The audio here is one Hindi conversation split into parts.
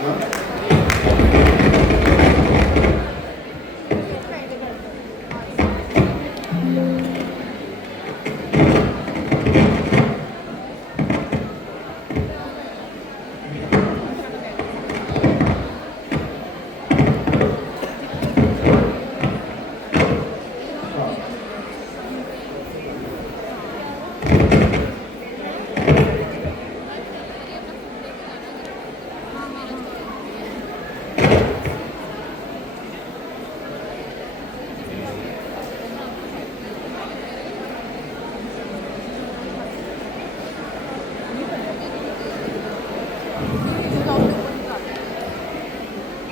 हाँ?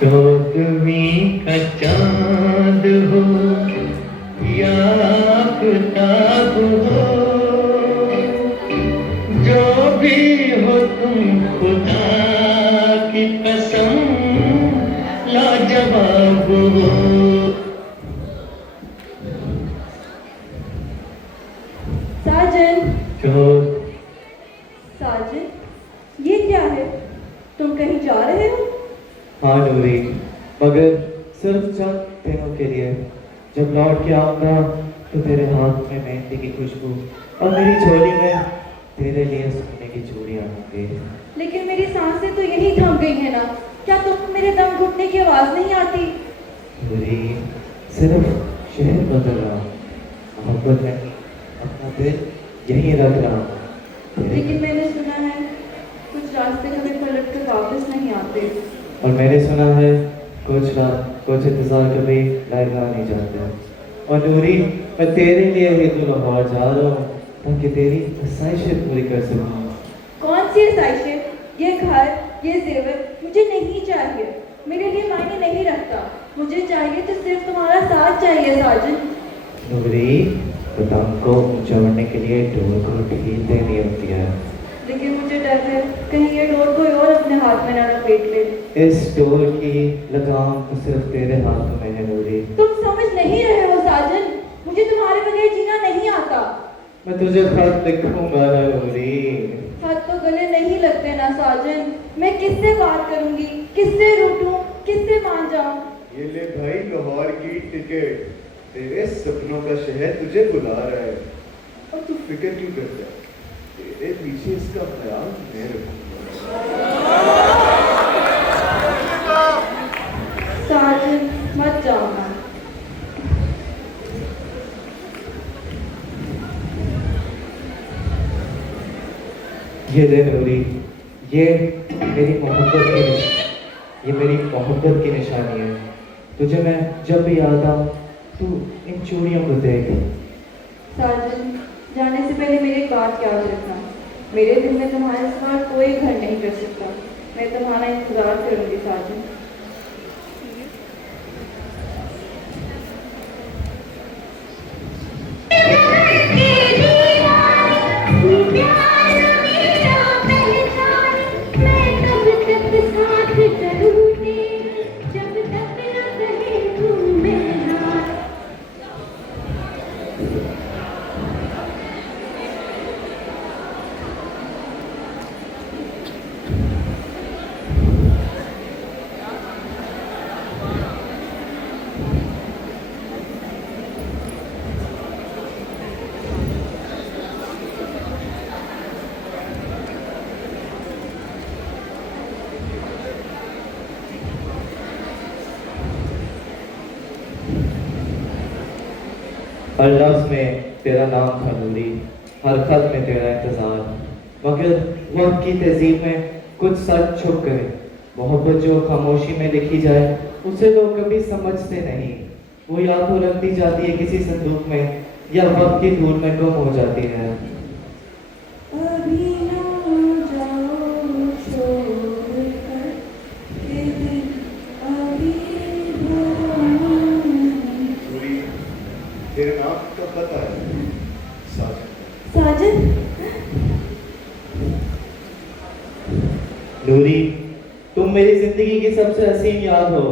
चौदहवीं का चांद हो या आफताब हो, जो भी हो तुम खुदा की कसम लाजवाब हो। साजन, चौथ साजन, ये क्या है? तुम कहीं जा रहे हो? हाँ नूरी, मगर सिर्फ चंद दिनों के लिए। जब लौट के आऊंगा तो तेरे हाथ में मेहंदी की खुशबू और मेरी झोली में तेरे लिए सोने की चूड़ियां होंगी। लेकिन मेरी सांसें तो यहीं थम गई है ना। क्या तुमको मेरे दम घुटने की आवाज नहीं आती? नूरी, सिर्फ शहर बदल रहा हूँ, मोहब्बत नहीं, अपना दिल यहीं रख रहा हूँ। लेकिन मैंने सुना है कुछ रास्ते कभी पलट कर वापस नहीं आते। और मैंने सुना है कुछ इंतजार कभी लड़ना नहीं चाहते। और नूरी, मैं तेरे लिए ही तो लाहौर जा रहा हूँ ताकि तेरी ख्वाहिशें पूरी कर सकूँ। कौन सी ख्वाहिशें? ये घर, ये जेवर मुझे नहीं चाहिए। मेरे लिए मायने नहीं रखता। मुझे चाहिए तो सिर्फ तुम्हारा साथ चाहिए साजन। नूरी, पतंग को ऊंचा बढ़ने के लिए डोर को ढील देनी होती है। लेकिन मुझे डर है कहीं ये डोर कोई और अपने हाथ में ना लपेट ले। इस डोर की लगाम तो सिर्फ तेरे हाथ में है नूरी। तुम समझ नहीं रहे हो साजन। मुझे तुम्हारे बगैर जीना नहीं आता। मैं तुझे खत लिखूंगा ना नूरी। खत तो गले नहीं लगते ना साजन। मैं किससे बात करूंगी, किससे रूठूं, किससे मान जाऊं? ये ले भाई लाहौर की टिकट। तेरे सपनों का शहर तुझे बुला रहा है। अब तू फिक्र क्यों करता है? तेरे पीछे इसका ख्याल मैं रखूंगा। साजन, मत जाओ ना। ये ले नूरी, ये मेरी मोहब्बत की ये मेरी मोहब्बत की निशानी है। तुझे मैं जब भी याद आऊं तू इन चूड़ियों को देख। साजन, जाने से पहले मेरी एक बात याद रखना। मेरे दिल में तुम्हारे सिवा कोई घर नहीं कर सकता। मैं तुम्हारा इंतजार करूंगी साजन। हर लफ्ज में तेरा नाम था नूरी, हर खत में तेरा इंतजार। मगर वक्त की तहजीब में कुछ सच छुप गए। मोहब्बत जो खामोशी में लिखी जाए उसे लोग कभी समझते नहीं। वो या तो रख दी जाती है किसी संदूक में या वक्त की धूल में गुम हो जाती है। अभी ना जाओ छोड़कर ये दिल अभी पूरी तेरे नाम का पता है साजन। साजन, नूरी, तुम मेरी जिंदगी की सबसे हसीन याद हो,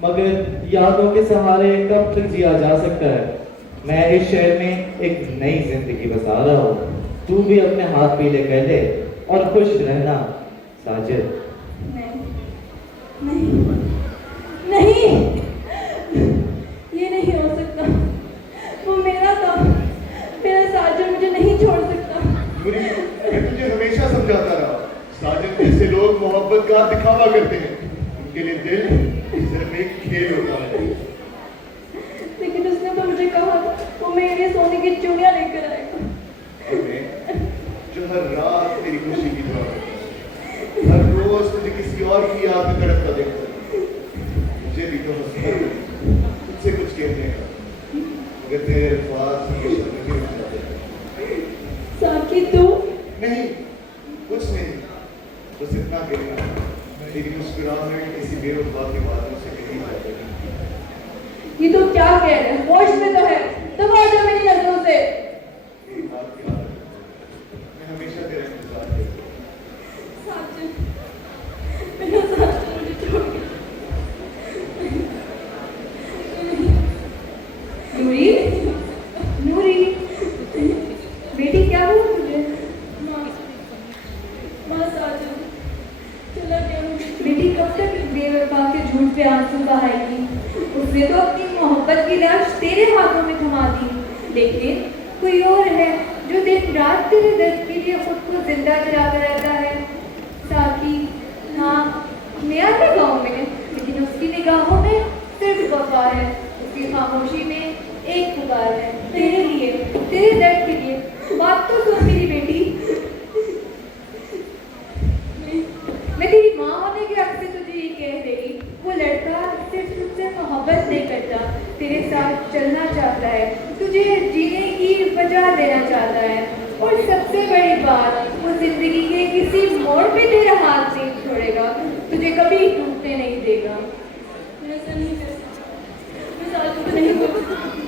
मगर यादों के सहारे कब तक जिया जा सकता है। मैं इस शहर में एक नई जिंदगी बसा रहा हूँ। तू भी अपने हाथ पीले कर ले और खुश रहना साजिद। मैं नहीं, नहीं, ये नहीं हो सकता। वो मेरा था, मेरा साजन मुझे नहीं छोड़ सकता। नूरी, मैं तुझे हमेशा समझाता रहा, साजन जैसे लोग मोहब्बत का दिखावा करते हैं, उनके लिए दिल सिर्फ एक खेल होता है। लेकिन उसने तो मुझे कहा था वो मेरे लिए सोने की चूड़ियां लेकर आएगा। और मैं जो हर रात तेरी खुशी की दुआ करता हूं, हर रोज तुझे किसी और की याद में तड़पता देखता हूं। मुझे भी तो तुझसे कुछ कहने का, मगर तेरे अल्फाज हमेशा नहीं रुक जाते। साकी तू नहीं, कुछ नहीं, बस इतना कहना, तेरी मुस्कुराहट किसी बेवफा के बातों से कहीं जाता नहीं। ये तो क्या कह रहे हैं? होश में तो है, दबा दो मेरी नजरों से। तेरी बात याद रखना, मैं हमेशा तेरा इंतजार करूंगा। साजन, मेरा साजन मुझे छोड़ गया। नूरी, नूरी, बेटी क्या हुआ तुझे? माँ साजन, चला गया मुझे। बेटी कब तक बेवफा के झूठ पे आंसू बहाएगी? उसने तो अपनी मोहब्बत की लाश तेरे हाथों में थमा दी, लेकिन कोई और है जो दिन रात तेरे दर्द के लिए खुद को जिंदा जलाता रहता है। साकी, हाँ, मैं आता गाँव में, लेकिन उसकी निगाहों में सिर्फ वफा है। उसकी खामोशी में एक पुकार है, तेरे लिए, तेरे दर्द के लिए। बात तो सुन मेरी बेटी। मैं तेरी माँ होने के हक से तुझे ये कह रही, वो लड़का सिर्फ तुझसे मोहब्बत नहीं करता, तेरे साथ चलना चाहता है, तुझे जीने की वजह देना चाहता है, और सबसे बड़ी बात, वो जिंदगी के किसी मोड़ पे तेरा हाथ नहीं छोड़ेगा, तुझे कभी टूटने नहीं देगा। मैं ऐसा नहीं कर सकती, मैं साजन को नहीं बोल सकती।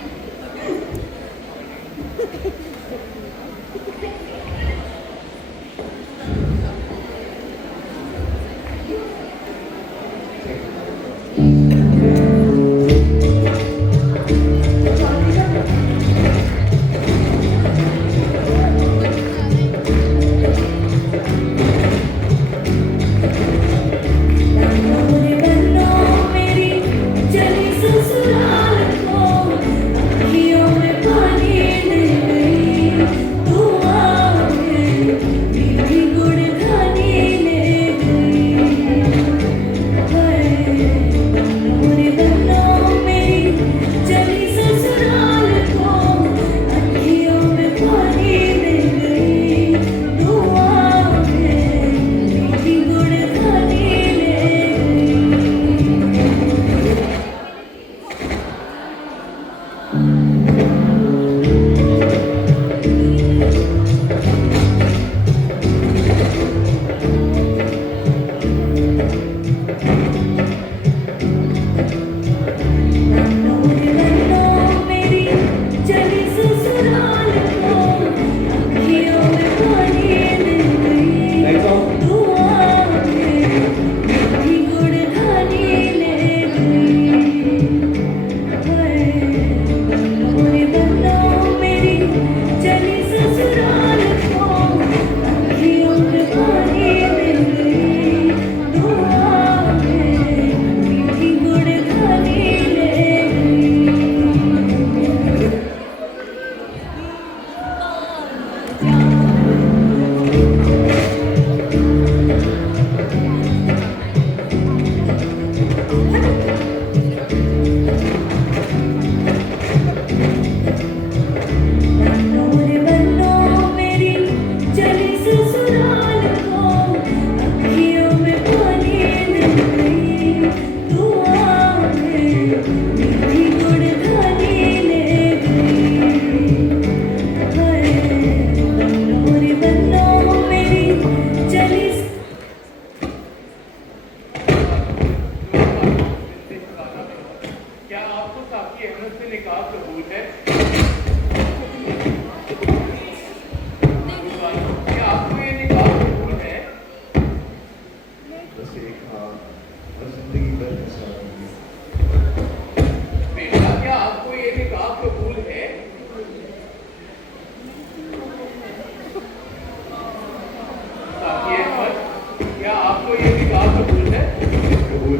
कबूल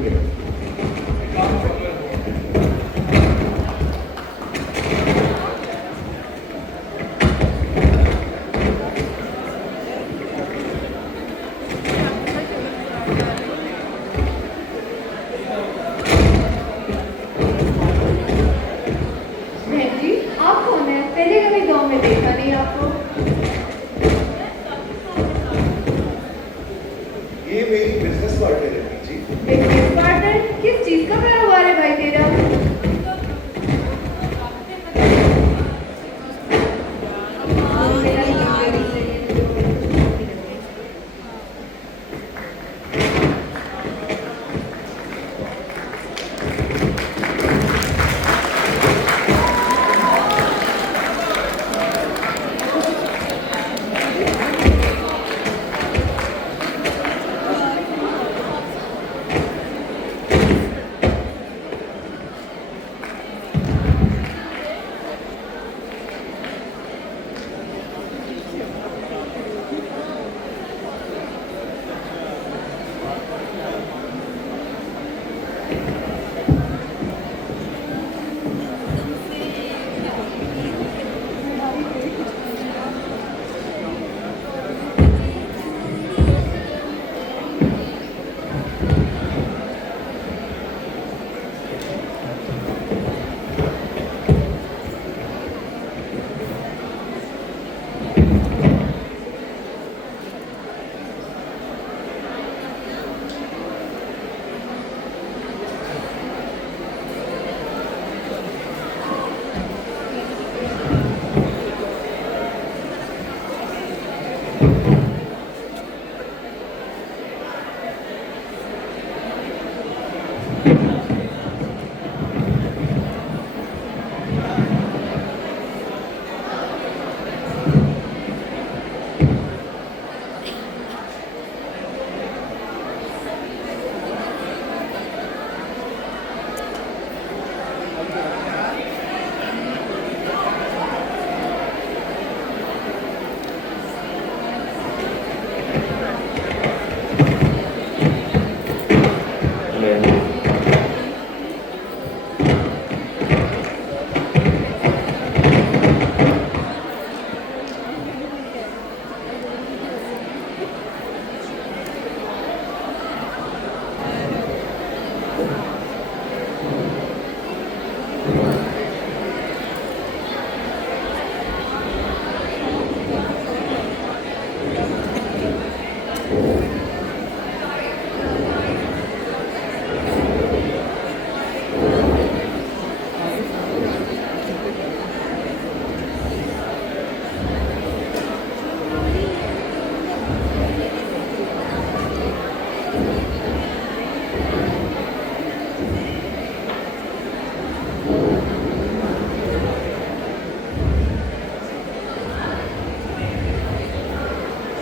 बिजनेस पार्टनर किस चीज का कारोबार है भाई तेरा?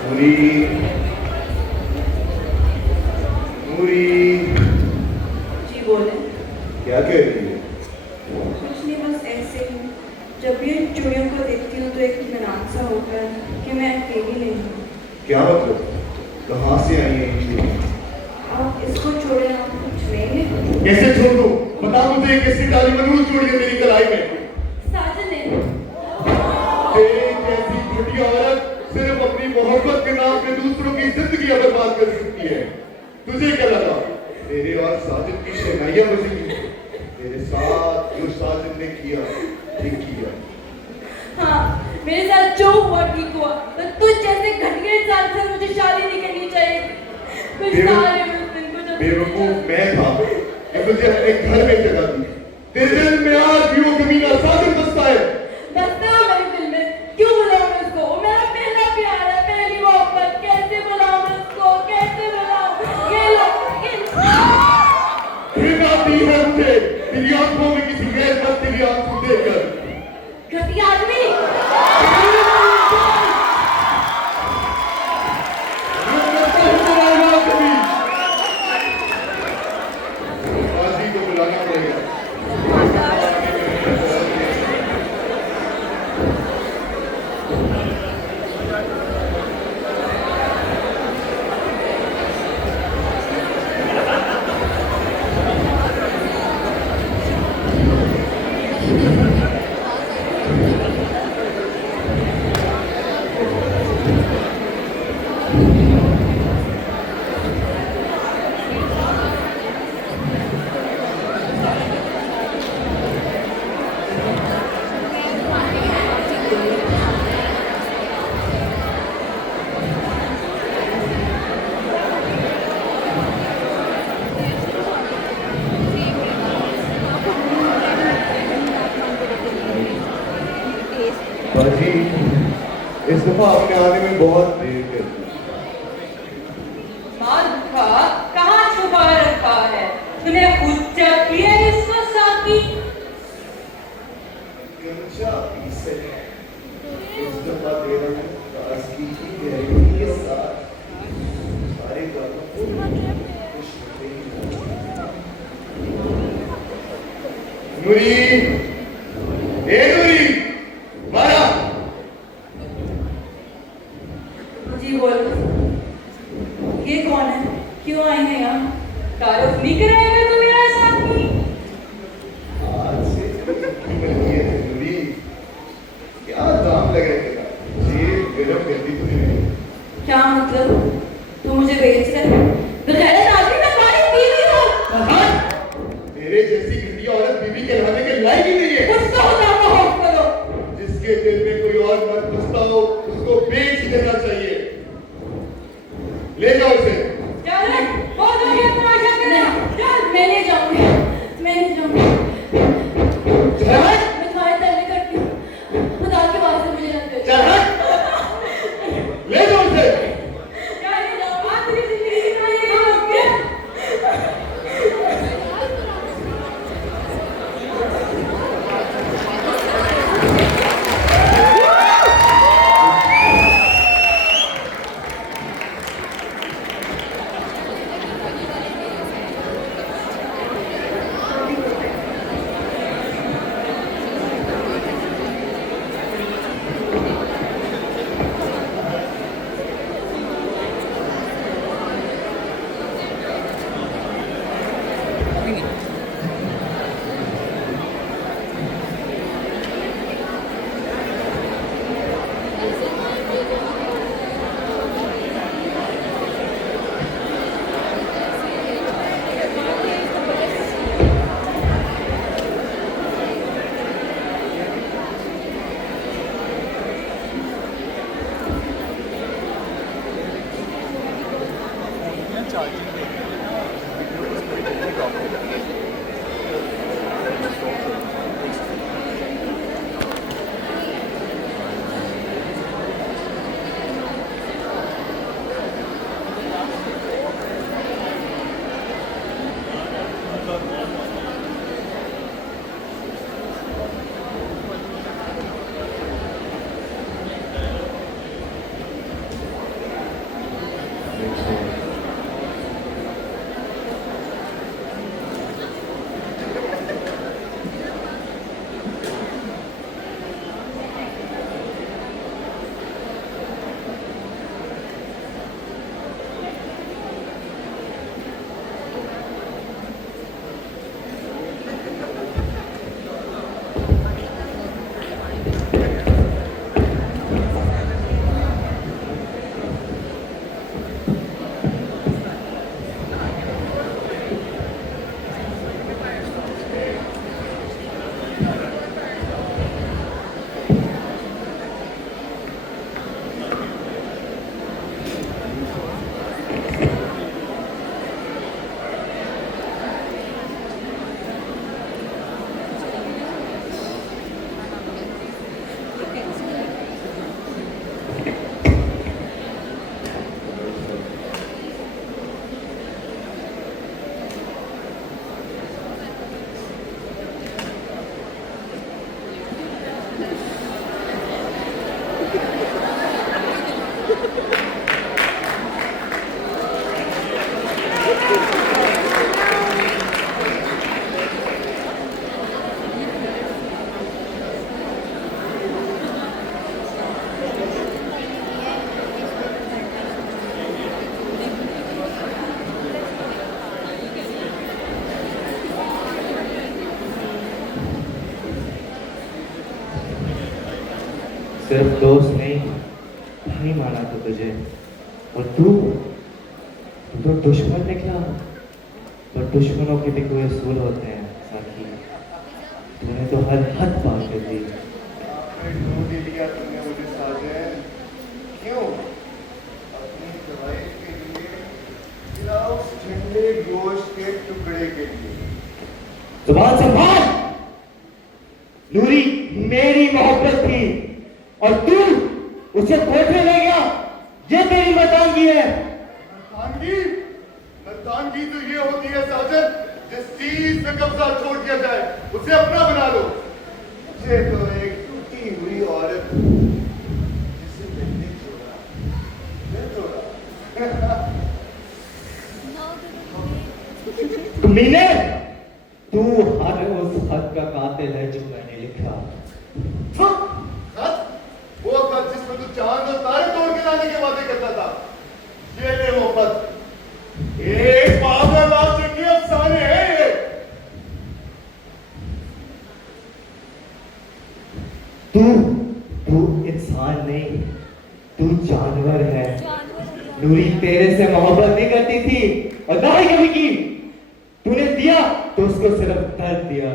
मूरी मूरी जी बोले। क्या कह रही है? कुछ नहीं, बस ऐसे ही। जब भी इन चूड़ियों को देखती हूँ तो एक इत्मीनान सा होता है कि मैं अकेली नहीं हूँ। क्या मतलब? कहाँ से आई है ये चूड़ी? आप इसको छोड़े, आप कुछ लेंगे? कैसे छोड़ दूँ? बता मुझे, कैसी काली मनुष्य चूड़ी है मेरी कलाई में? साजन ने। तेरी जैसी घटिया औरत सिर्फ अपनी मोहब्बत के नाम पे दूसरों की जिंदगी बर्बाद कर सकती है। तुझे क्या लगा तेरे और साजिद की शहनाइयां बजेंगी? तेरे साथ जो साजिद ने किया ठीक किया। हाँ, मेरे साथ जो हुआ ठीक हुआ। तो तुझ जैसे घटिया इंसान से मुझे शादी नहीं करनी चाहिए। कुछ सारे उस दिन को जब बेवकूफ मैं था कि तुझे अपने घर में जगह दी। तेरे दिल में आज भी वो कमीना साजिद बसता है। बसता है मेरे दिल में। क्यों बुलाऊं मैं उसको? वो मेरा पहला प्यार है, पहली मोहब्बत। कैसे बुलाऊं मैं उसको? कैसे बुलाऊं? ये लो, फिर आती है मुझे तेरी आंखों में किसी गैर मर्द की आंसू देखकर। घटिया आदमी। बाजी को बुलाना पड़ेगा। बाजी इस दफा आपने आने में बहुत देर कर दी। मालूका कहाँ छुपा रखा है? तूने खुद चेक किया इस वक्त की? गंजा पीस है। इस दफा तेरा ताजगी की गहराई के साथ सारे बातों को खुश होते ही नूरी, ए नूरी, मारा। जी बोल। ये कौन है? क्यों आई है यहाँ? तारुफ नहीं कराएगा तू मेरा साथी? आज से मिलती है नूरी। क्या दाम लगा तेरा? जेब गरम कर दी तूने। क्या मतलब? तू मुझे बेच रहा है? बगैर आदमी मैं तुम्हारी बीवी हूँ। तेरे जैसी घटिया औरत बीवी कहलाने के लायक ही नहीं है। कुछ तो होता माफ करो। जिसके दिल में कोई और मत बसता हो उसको बेच देना चाहिए। ले जाओ उसे। चल बहुत हो गया तमाशा तेरा। चल मैं नहीं जाऊंगी। मैं नहीं जाऊंगी। चल हट। मैं तुम्हारे तरह करती हूँ। खुदा के वास्ते मुझे रख दे। चल हट। ले जाओ उसे। क्या नहीं जाऊंगा? आज तेरी जिंदगी कितना ये हो गया? सिर्फ दोस्त नहीं भाई माना था तुझे, और तू तो दुश्मन निकला। पर दुश्मनों के भी कोई असूल होते हैं साकी। तूने तो हर हद पार कर दी। आपने ढूंढ ही लिया तुमने मुझे साजन। क्यों? अपनी दवाई के लिए या उस ठंडे गोश्त के टुकड़े के लिए? जुबान संभाल। नूरी मेरी मोहब्बत थी उसे कोठे ले गया। ये तेरी मर्दानगी है। मर्दानगी? मर्दानगी तो ये होती है साजन, जिस चीज पे कब्जा छोड़ दिया जाए उसे अपना बना लो। मुझे तो एक टूटी हुई औरत जिसे मैंने छोड़ा, मैं छोड़ा। कमीने, तू हर उस खत का कातिल है जो मैंने लिखा। खत? वो खत जिसमें तू चांद और तारे तोड़ के लाने के वादे करता था। ये ले वो खत। एक पागल आदमी के अफसाने हैं ये। तू तू इंसान नहीं, तू जानवर है। नूरी तेरे से मोहब्बत नहीं करती थी और ना ही कभी की। तूने दिया तो उसको सिर्फ दर्द दिया।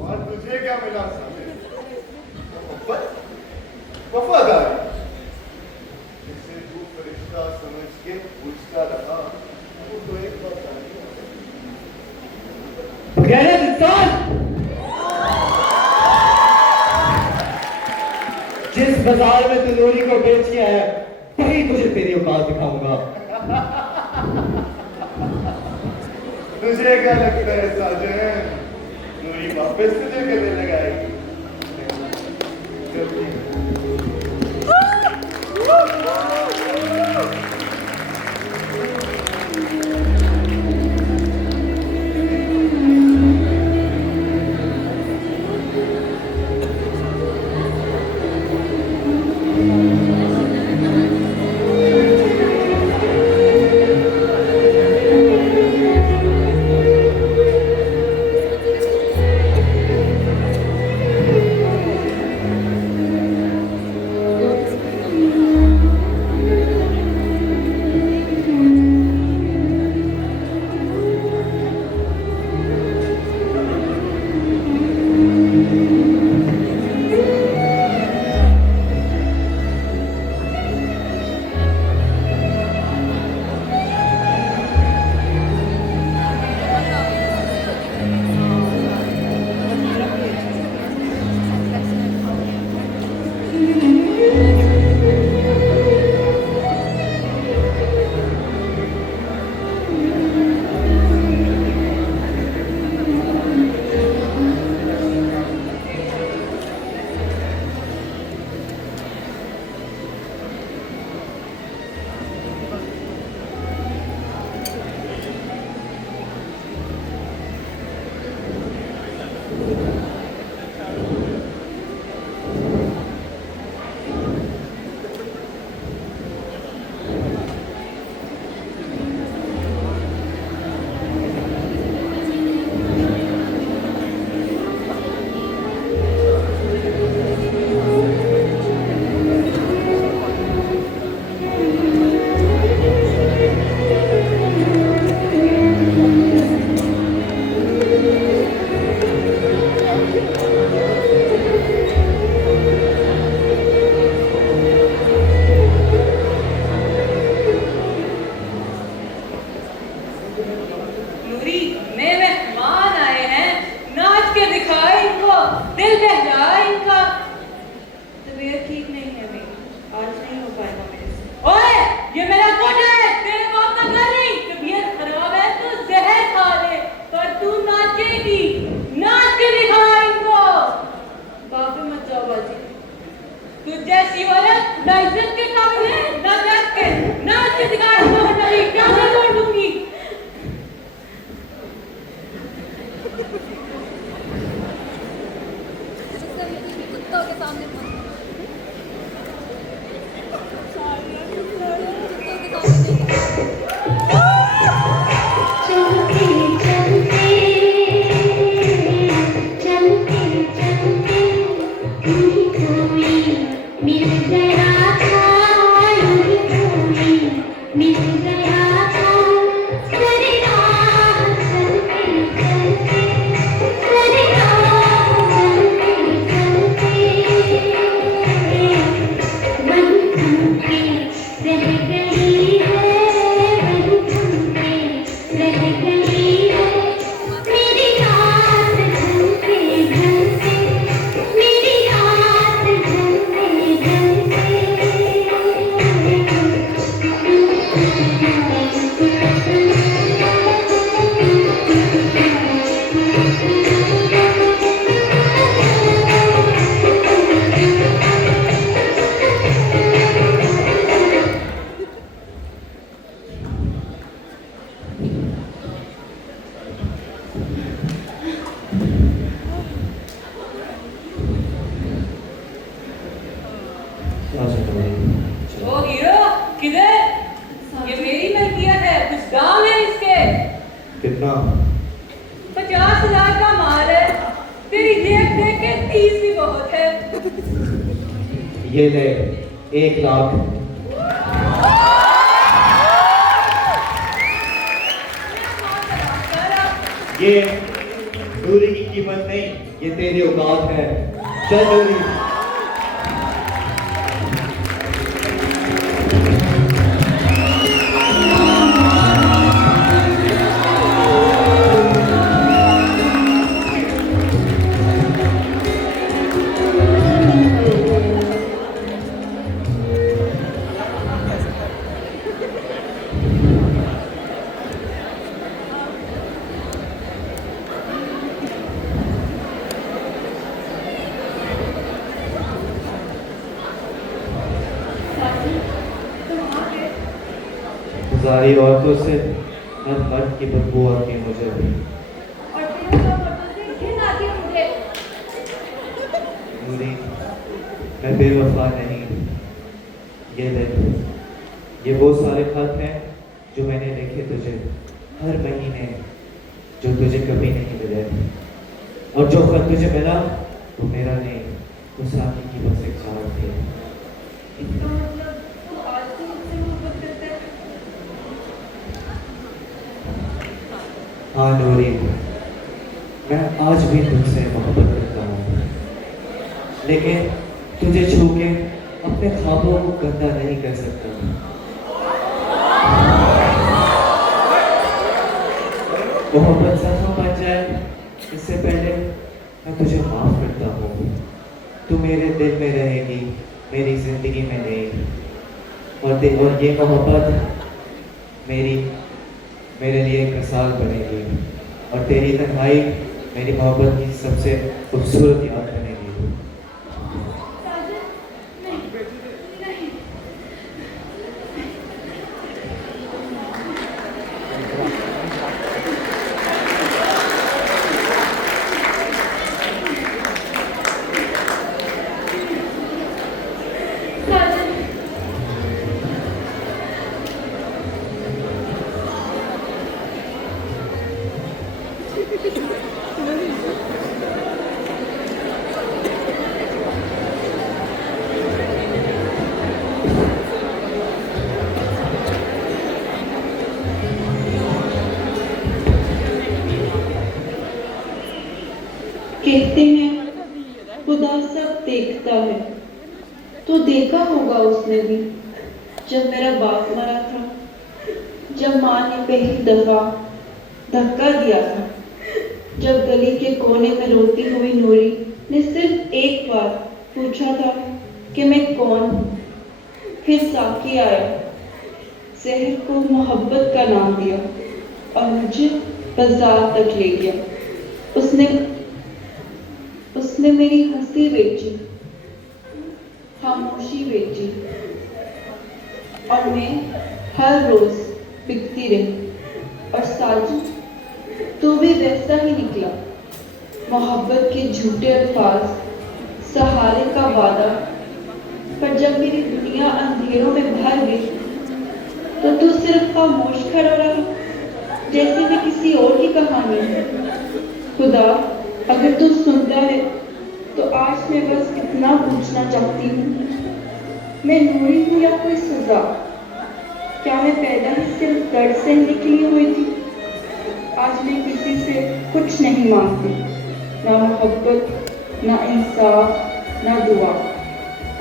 और तुझे क्या मिला सामने? मोहब्बत, वफादारी, जिसे तू फरिश्ता समझ के पूछता रहा, वो तो एक वफादारी है। गैरत इंसान, जिस बाजार में तू नूरी को बेच के आया, वही तुझे तेरी औकात दिखाऊंगा। तुझे क्या लगता है साजन, नूरी वापस तुझे गले लगाएगी? कितना? 50,000 का माल है, तेरी देख देख के 30 भी बहुत है। ये ले 1 लाख। ये दूरी की कीमत नहीं, ये तेरी औकात है। चल दूरी। सारी औरतों से हर मर्द की बदबू आती है मुझे। और तेरे सब मर्दों से घिन आती है मुझे। नूरी, मैं बेवफा नहीं। ये ले, ये वो सारे खत हैं जो मैंने लिखे तुझे हर महीने, जो तुझे कभी नहीं मिले। और जो खत तुझे मिला वो मेरा नहीं, वो साथी की बस एक चाल थी। इसका मतलब तू आज भी मुझसे मोहब्बत करता है? हाँ नूरी, मैं आज भी तुझसे मोहब्बत करता हूँ, लेकिन तुझे छू के अपने ख्वाबों को गंदा नहीं कर सकता। मोहब्बत सच में बन जाए इससे पहले मैं तुझे माफ करता हूँ। तू मेरे दिल में रहेगी, मेरी जिंदगी में नहीं। और ये मोहब्बत मेरे लिए एक मिसाल बनेगी, और तेरी तन्हाई मेरी मोहब्बत की सबसे खूबसूरत याद बनेगी। साजिद, नहीं, नहीं। साजिद, कहते हैं खुदा सब देखता है, तो देखा होगा उसने भी जब मेरा बाप मरा था, जब माँ ने पहली दफा धक्का दिया था, जब गली के कोने में रोती हुई नूरी ने सिर्फ एक बार पूछा था कि मैं कौन हूँ। फिर साकी आया, जहर को मोहब्बत का नाम दिया और मुझे बाजार तक ले गया। उसने मेरी हंसी बेची, खामोशी बेची, और मैं हर रोज बिकती रही। और साजिद, तू भी वैसा ही निकला। मोहब्बत के झूठे अल्फाज, सहारे का वादा, पर जब मेरी दुनिया अंधेरों में भर गई तो तू सिर्फ खामोश खड़ा रहा, जैसे मैं किसी और की कहानी है। खुदा, अगर तू सुनता है तो आज मैं बस इतना पूछना चाहती हूँ, मैं नूरी हूँ या कोई सजा? क्या मैं पैदा ही सिर्फ दर्द सहने के लिए हुई थी? आज मैं किसी से कुछ नहीं मांगती, ना मोहब्बत, ना इंसाफ, ना दुआ।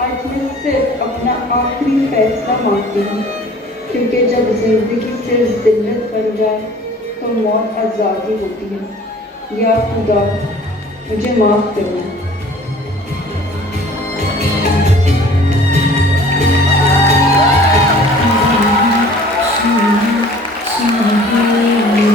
आज मैं सिर्फ अपना आखिरी फैसला मांगती हूँ, क्योंकि जब जिंदगी सिर्फ जिल्लत बन जाए तो मौत आज़ादी होती है। या खुदा, मुझे माफ करना। मुझे